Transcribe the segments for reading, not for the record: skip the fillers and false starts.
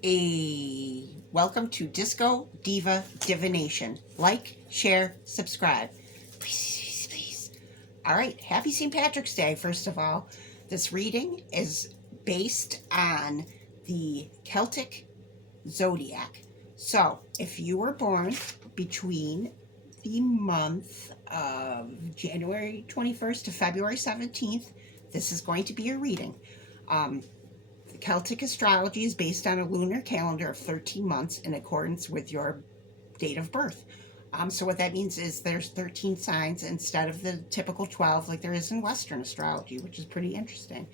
Welcome to Disco Diva Divination. Like, share, subscribe. Please, please, please. All right, happy St. Patrick's Day, first of all. This reading is based on the Celtic Zodiac. So, if you were born between the month of January 21st to February 17th, this is going to be your reading. Celtic astrology is based on a lunar calendar of 13 months in accordance with your date of birth. So what that means is there's 13 signs instead of the typical 12 like there is in Western astrology, which is pretty interesting.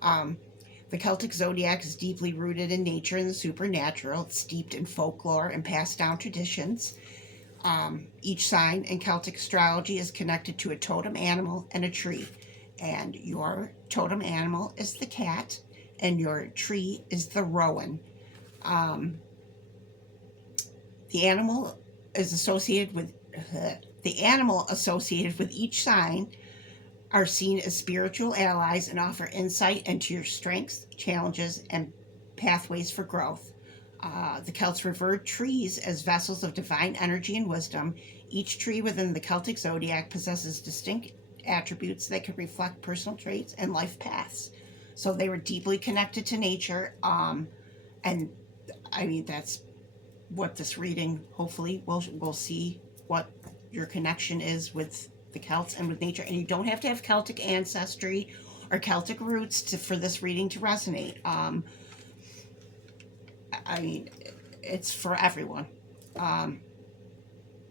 The Celtic zodiac is deeply rooted in nature and the supernatural. It's steeped in folklore and passed down traditions. Each sign in Celtic astrology is connected to a totem animal and a tree. And your totem animal is the cat, and your tree is the rowan. The animal is associated with each sign are seen as spiritual allies and offer insight into your strengths, challenges, and pathways for growth. The Celts revered trees as vessels of divine energy and wisdom. Each tree within the Celtic zodiac possesses distinct attributes that could reflect personal traits and life paths. So they were deeply connected to nature. And I mean, that's what this reading, hopefully, we'll see what your connection is with the Celts and with nature. And you don't have to have Celtic ancestry or Celtic roots for this reading to resonate. I mean, it's for everyone.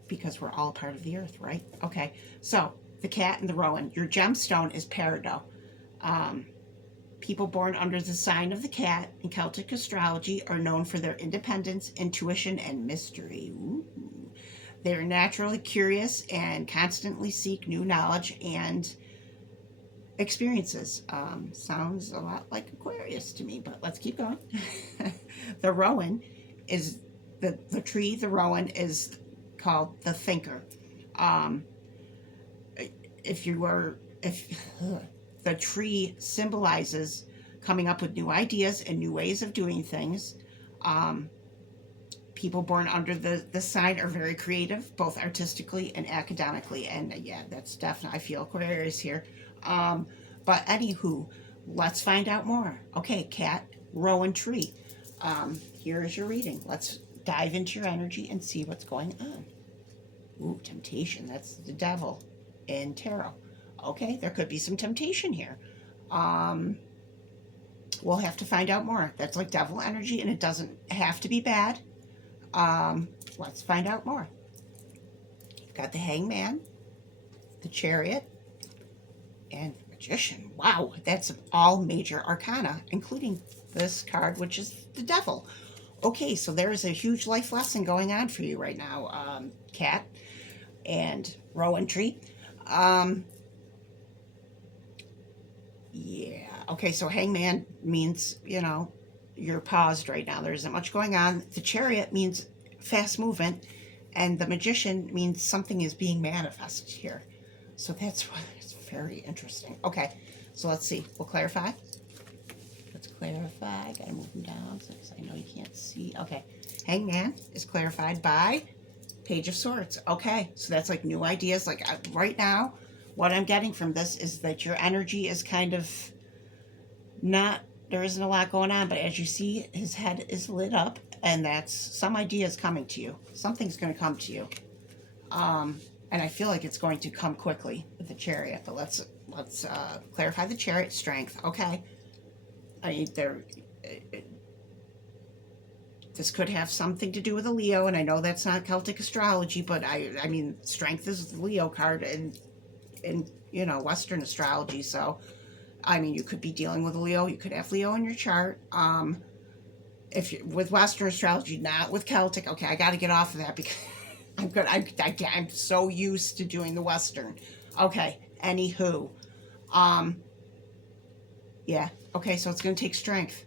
Because we're all a part of the earth, right? Okay, so the cat and the rowan. Your gemstone is peridot. People born under the sign of the cat in Celtic astrology are known for their independence, intuition, and mystery. Ooh. They're naturally curious and constantly seek new knowledge and experiences. Sounds a lot like Aquarius to me, but let's keep going. The rowan is the tree. The rowan is called the thinker. If the tree symbolizes coming up with new ideas and new ways of doing things. People born under the sign are very creative, both artistically and academically. And yeah, that's definitely, I feel Aquarius here. But anywho, let's find out more. Okay, cat, Rowan Tree. Here is your reading. Let's dive into your energy and see what's going on. Ooh, temptation. That's the devil in tarot. Okay, there could be some temptation here. We'll have to find out more. That's like devil energy, and it doesn't have to be bad. Let's find out more. You've got the hangman, the chariot, and the magician. Wow, that's all major arcana, including this card, which is the devil. Okay, so there is a huge life lesson going on for you right now, cat and Rowan Tree. Yeah. Okay, so hangman means, you're paused right now. There isn't much going on. The chariot means fast movement, and the magician means something is being manifested here. So that's why it's very interesting. Okay, so let's see. We'll clarify. Let's clarify. Gotta move them down because I know you can't see. Okay, hangman is clarified by Page of Swords. Okay, so that's like new ideas. Like right now, what I'm getting from this is that your energy is kind of there isn't a lot going on, but as you see, his head is lit up, and that's some idea is coming to you. Something's going to come to you. And I feel like it's going to come quickly with the chariot, but let's clarify the chariot strength. Okay. I mean, this could have something to do with a Leo, and I know that's not Celtic astrology, but I mean, strength is the Leo card in Western astrology. So, I mean, you could be dealing with a Leo. You could have Leo in your chart. If you with Western astrology, not with Celtic. Okay, I got to get off of that because I'm good. I'm so used to doing the Western. Okay. Anywho, yeah. Okay, so it's going to take strength.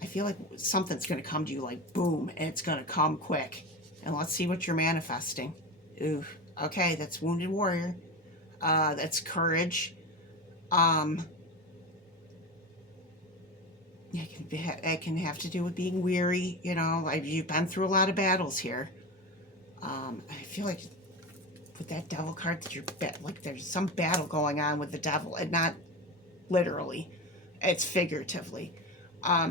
I feel like something's going to come to you like boom, and it's going to come quick. And let's see what you're manifesting. Ooh. Okay, that's Wounded Warrior. That's Courage. It can have to do with being weary. You've been through a lot of battles here. I feel like with that devil card that like there's some battle going on with the devil, and not literally, it's figuratively.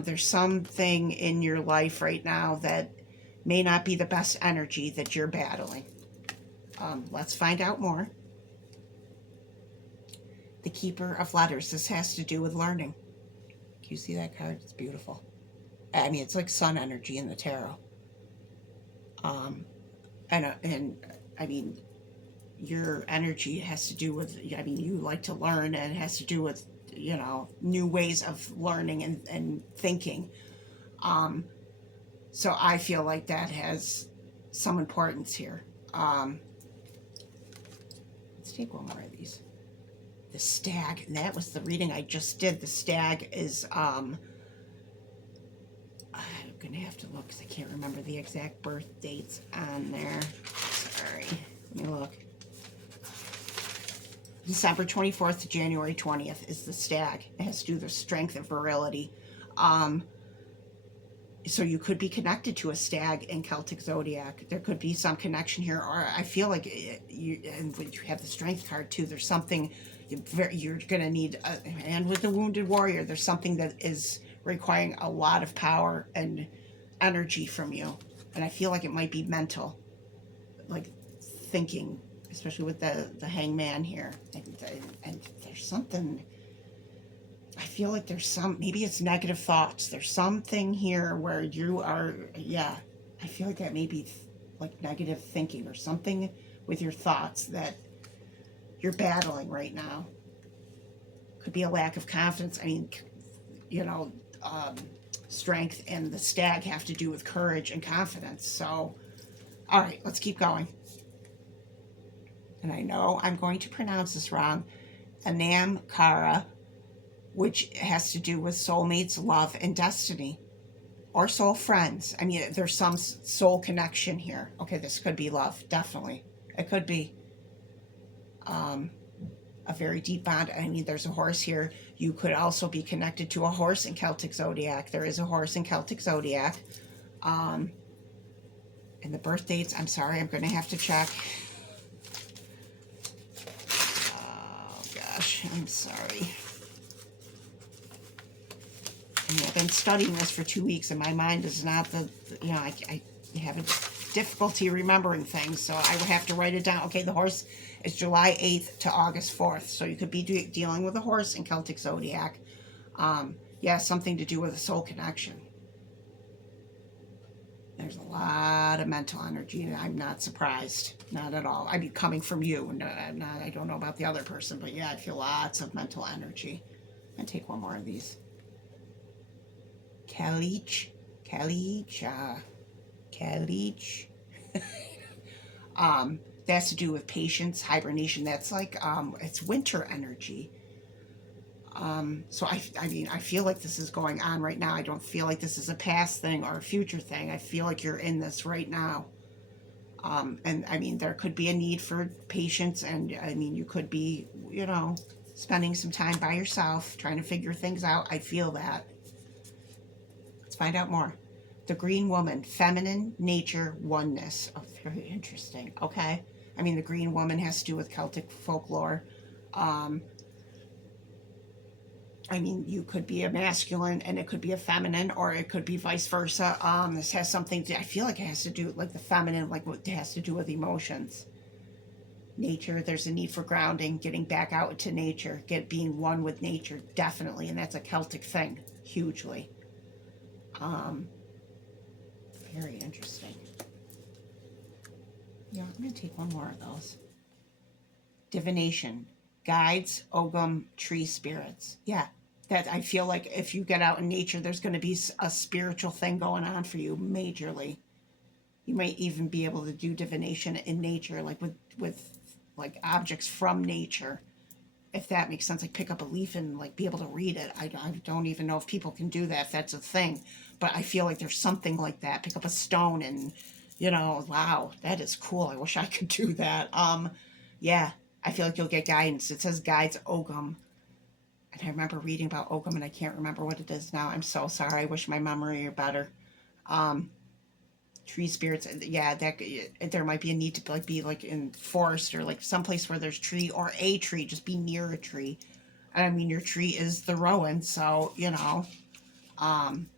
There's something in your life right now that may not be the best energy that you're battling. Let's find out more. The Keeper of Letters. This has to do with learning. Do you see that card? It's beautiful. I mean, it's like sun energy in the tarot. And I mean, your energy has to do with, I mean, you like to learn, and it has to do with, new ways of learning and thinking. So I feel like that has some importance here. Let's take one more of these. The Stag, and that was the reading I just did. The Stag is, I'm going to have to look because I can't remember the exact birth dates on there. Sorry. Let me look. December 24th to January 20th is the Stag. It has to do with the strength and virility. So you could be connected to a stag in Celtic Zodiac. There could be some connection here, or I feel like and when you have the Strength card too, there's something you're going to need. And with the Wounded Warrior, there's something that is requiring a lot of power and energy from you. And I feel like it might be mental, like thinking, especially with the Hangman here. And there's something, I feel like there's maybe it's negative thoughts. There's something here where you are, I feel like that may be like negative thinking or something with your thoughts that you're battling right now. Could be a lack of confidence. I mean, strength and the Stag have to do with courage and confidence. So, all right, let's keep going. And I know I'm going to pronounce this wrong. Anam Kara, which has to do with soulmates, love, and destiny, or soul friends. I mean, there's some soul connection here. Okay, this could be love, definitely. It could be a very deep bond. I mean, there's a horse here. You could also be connected to a horse in Celtic Zodiac. There is a horse in Celtic Zodiac. And the birth dates, I'm sorry, I'm going to have to check. Oh, gosh, I'm sorry. I mean, I've been studying this for 2 weeks, and my mind is not I have a difficulty remembering things, so I would have to write it down. Okay, the horse is July 8th to August 4th, so you could be dealing with a horse in Celtic Zodiac. Something to do with a soul connection. There's a lot of mental energy, and I'm not surprised. Not at all. I mean, coming from you. I don't know about the other person, but yeah, I feel lots of mental energy. I'm going to take one more of these. Kalich. That's to do with patience, hibernation. That's like, it's winter energy. So I mean, I feel like this is going on right now. I don't feel like this is a past thing or a future thing. I feel like you're in this right now. And I mean, there could be a need for patience, and I mean, you could be, spending some time by yourself, trying to figure things out. I feel that. Let's find out more. The Green Woman, feminine, nature, oneness. Oh, very interesting. Okay. I mean, the Green Woman has to do with Celtic folklore. I mean, you could be a masculine and it could be a feminine, or it could be vice versa. This has something I feel like it has to do, like the feminine, like what it has to do with emotions. Nature, there's a need for grounding, getting back out into nature, being one with nature, definitely. And that's a Celtic thing, hugely. Very interesting. Yeah, I'm going to take one more of those. Divination, guides, Ogum, tree spirits. Yeah, that I feel like if you get out in nature, there's going to be a spiritual thing going on for you majorly. You might even be able to do divination in nature, like with like objects from nature, if that makes sense. Like pick up a leaf and like be able to read it. I don't even know if people can do that, if that's a thing, but I feel like there's something like that. Pick up a stone and, wow, that is cool. I wish I could do that. Yeah, I feel like you'll get guidance. It says guides Ogum. And I remember reading about oakum, and I can't remember what it is now. I'm so sorry. I wish my memory were better. Um, Tree spirits, yeah, that there might be a need to like be like in forest or like someplace where there's tree or a tree. Just be near a tree. And I mean, your tree is the rowan, so you know. Um,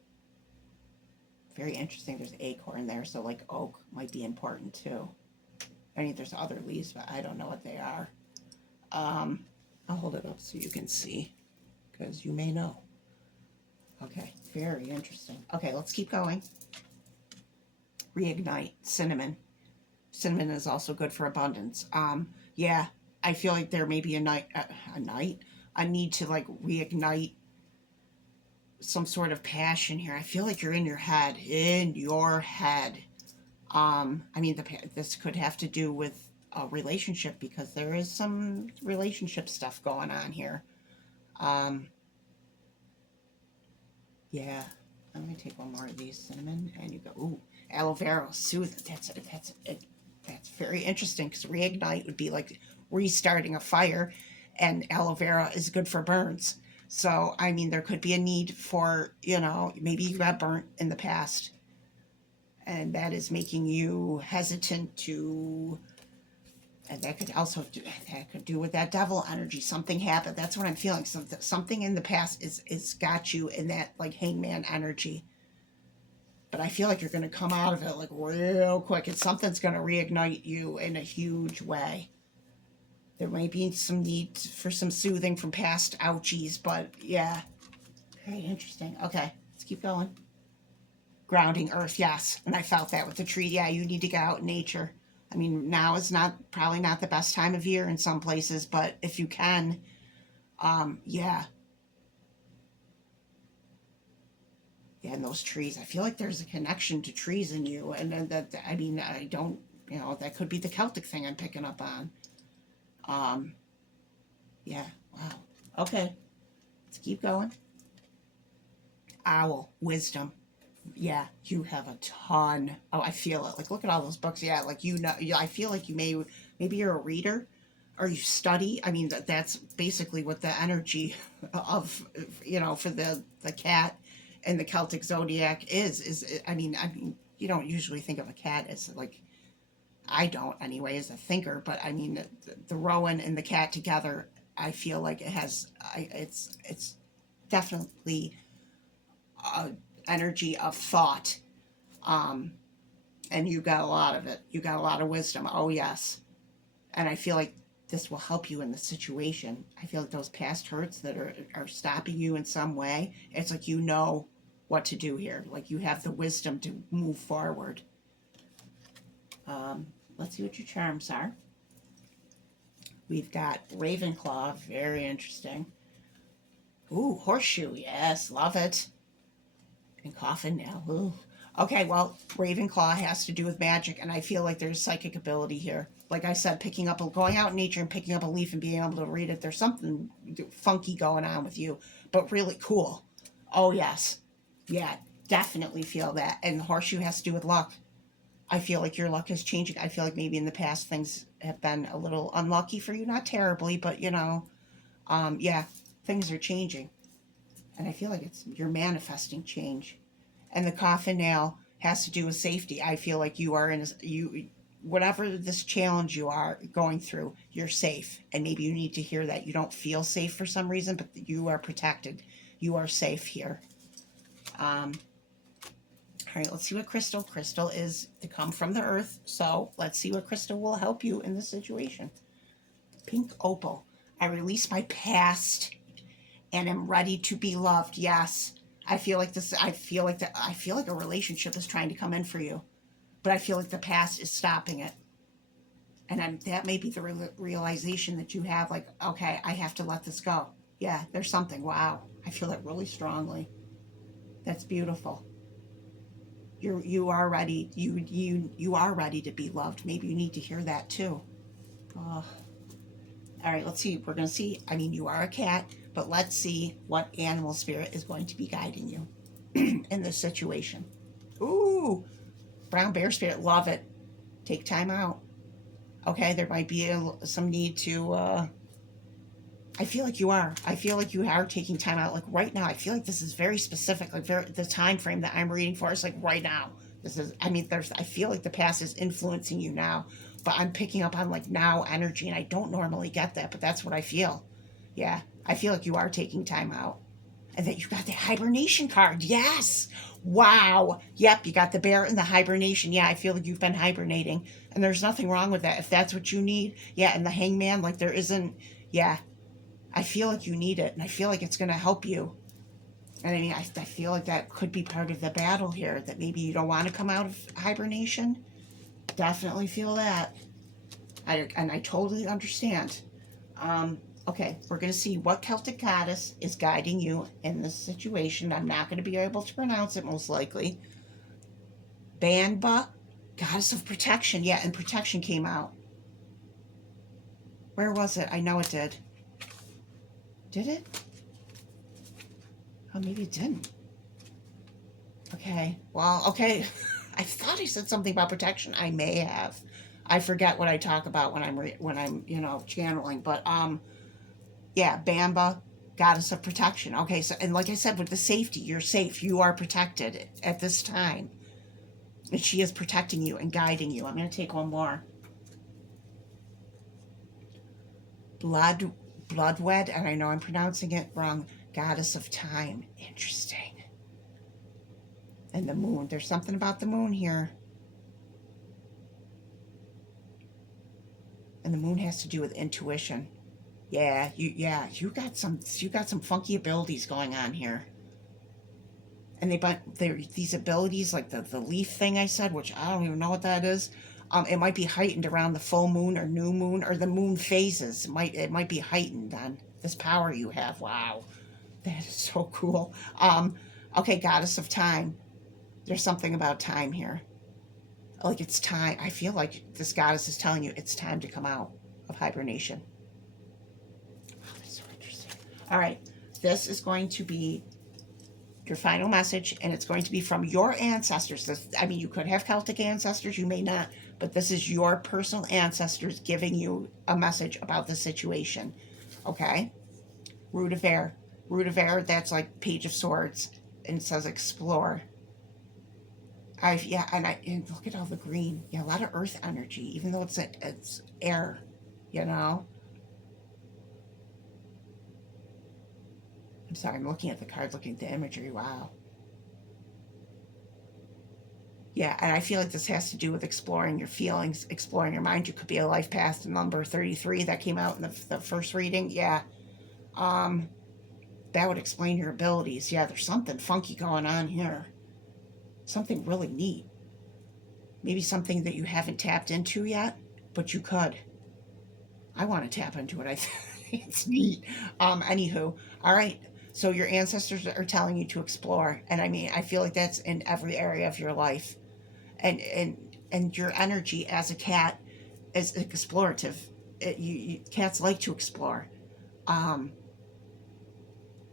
Very interesting. There's acorn there, so like oak might be important too. I mean, there's other leaves, but I don't know what they are. Um, I'll hold it up so you can see, because you may know. Okay, very interesting. Okay, let's keep going. Reignite, cinnamon. Cinnamon is also good for abundance. Yeah, I feel like there may be a need to like reignite some sort of passion here. I feel like you're in your head, I mean, this could have to do with a relationship because there is some relationship stuff going on here. Um, yeah, I'm gonna take one more of these cinnamon, and you go, ooh, aloe vera, soothe. That's very interesting because reignite would be like restarting a fire, and aloe vera is good for burns. So, I mean, there could be a need for, maybe you got burnt in the past, and that is making you hesitant to, and that could do with that devil energy. Something happened. That's what I'm feeling. Something in the past is got you in that like hangman energy. But I feel like you're going to come out of it like real quick, and something's going to reignite you in a huge way. There may be some need for some soothing from past ouchies, but yeah, very interesting. Okay, let's keep going. Grounding earth, yes, and I felt that with the tree. Yeah, you need to get out in nature. I mean, now is probably not the best time of year in some places, but if you can, yeah, yeah, and those trees. I feel like there's a connection to trees in you, and that I mean, I don't, that could be the Celtic thing I'm picking up on. Um, yeah, wow. Okay, let's keep going. Owl, wisdom. Yeah, you have a ton. Oh, I feel it. Like, look at all those books. Yeah, like yeah, I feel like maybe you're a reader, or you study. I mean, that's basically what the energy of, for the cat and the Celtic Zodiac is. I mean, you don't usually think of a cat as like, I don't anyway, as a thinker, but I mean, the Rowan and the cat together, I feel like it's definitely a energy of thought. Um, and you got a lot of it. You got a lot of wisdom. Oh, yes. And I feel like this will help you in the situation. I feel like those past hurts that are stopping you in some way, it's like you know what to do here. Like you have the wisdom to move forward. Um, let's see what your charms are. We've got Ravenclaw, very interesting. Ooh, horseshoe, yes, love it. And coffin now. Ooh. Okay, well, Ravenclaw has to do with magic, and I feel like there's psychic ability here. Like I said, going out in nature and picking up a leaf and being able to read it, there's something funky going on with you, but really cool. Oh, yes. Yeah, definitely feel that. And the horseshoe has to do with luck. I feel like your luck is changing. I feel like maybe in the past things have been a little unlucky for you. Not terribly, but yeah, things are changing. And I feel like you're manifesting change. And the coffin nail has to do with safety. I feel like you are whatever this challenge you are going through, you're safe. And maybe you need to hear that. You don't feel safe for some reason, but you are protected. You are safe here. All right, let's see what crystal. Crystal is to come from the earth. So let's see what crystal will help you in this situation. Pink opal. I release my past and am ready to be loved. Yes. I feel like a relationship is trying to come in for you, but I feel like the past is stopping it. And that may be the realization that you have, like, okay, I have to let this go. Yeah, there's something. Wow. I feel that really strongly. That's beautiful. You are ready. You are ready to be loved. Maybe you need to hear that too. Oh. All right, let's see. We're going to see. I mean, you are a cat, but let's see what animal spirit is going to be guiding you in this situation. Ooh, brown bear spirit. Love it. Take time out. Okay, there might be some need to. I feel like you are. I feel like you are taking time out. Like right now, I feel like this is very specific. Like the time frame that I'm reading for is like right now. This is. I mean, I feel like the past is influencing you now, but I'm picking up on like now energy, and I don't normally get that, but that's what I feel. Yeah, I feel like you are taking time out, and that you got the hibernation card. Yes. Wow. Yep, you got the bear and the hibernation. Yeah, I feel like you've been hibernating, and there's nothing wrong with that if that's what you need. Yeah, and the hangman, like there isn't. Yeah, I feel like you need it, and I feel like it's going to help you. And I mean, I feel like that could be part of the battle here, that maybe you don't want to come out of hibernation. Definitely feel that. And I totally understand. Okay, we're going to see what Celtic goddess is guiding you in this situation. I'm not going to be able to pronounce it, most likely. Banba, goddess of protection. Yeah, and protection came out. Where was it? I know it did. Did it? Oh, maybe it didn't. Okay. Well, okay. I thought I said something about protection. I may have. I forget what I talk about when I'm channeling. But yeah, Bamba, goddess of protection. Okay. So, and like I said, with the safety, you're safe. You are protected at this time, and she is protecting you and guiding you. I'm going to take one more. Bloodwed, and I know I'm pronouncing it wrong. Goddess of time. Interesting. And the moon. There's something about the moon here. And the moon has to do with intuition. Yeah, you got some funky abilities going on here. And these abilities, like the leaf thing I said, which I don't even know what that is. It might be heightened around the full moon or new moon or the moon phases. It might be heightened on this power you have. Wow, that is so cool. Okay, goddess of time. There's something about time here. Like it's time. I feel like this goddess is telling you it's time to come out of hibernation. Oh, that's so interesting. All right, this is going to be your final message, and it's going to be from your ancestors. I mean, you could have Celtic ancestors, you may not, but this is your personal ancestors giving you a message about the situation. Okay? Root of air. Root of air, that's like Page of Swords, and it says explore. And look at all the green. Yeah, a lot of earth energy, even though it's air, you know? I'm sorry, I'm looking at the cards, looking at the imagery. Wow. Yeah, and I feel like this has to do with exploring your feelings, exploring your mind. You could be a life path number 33 that came out in the first reading. Yeah. That would explain your abilities. Yeah, there's something funky going on here. Something really neat. Maybe something that you haven't tapped into yet, but you could. I want to tap into it. I think it's neat. Anywho, all right. So your ancestors are telling you to explore, and I mean, I feel like that's in every area of your life, and your energy as a cat is explorative. Cats like to explore, and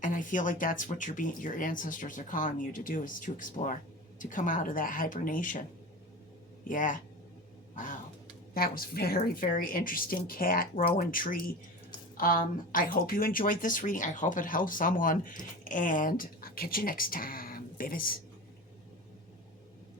I feel like that's what your ancestors are calling you to do, is to explore, to come out of that hibernation. Yeah. Wow. That was very, very interesting, Cat, Rowan Tree. I hope you enjoyed this reading. I hope it helped someone. And I'll catch you next time, babies.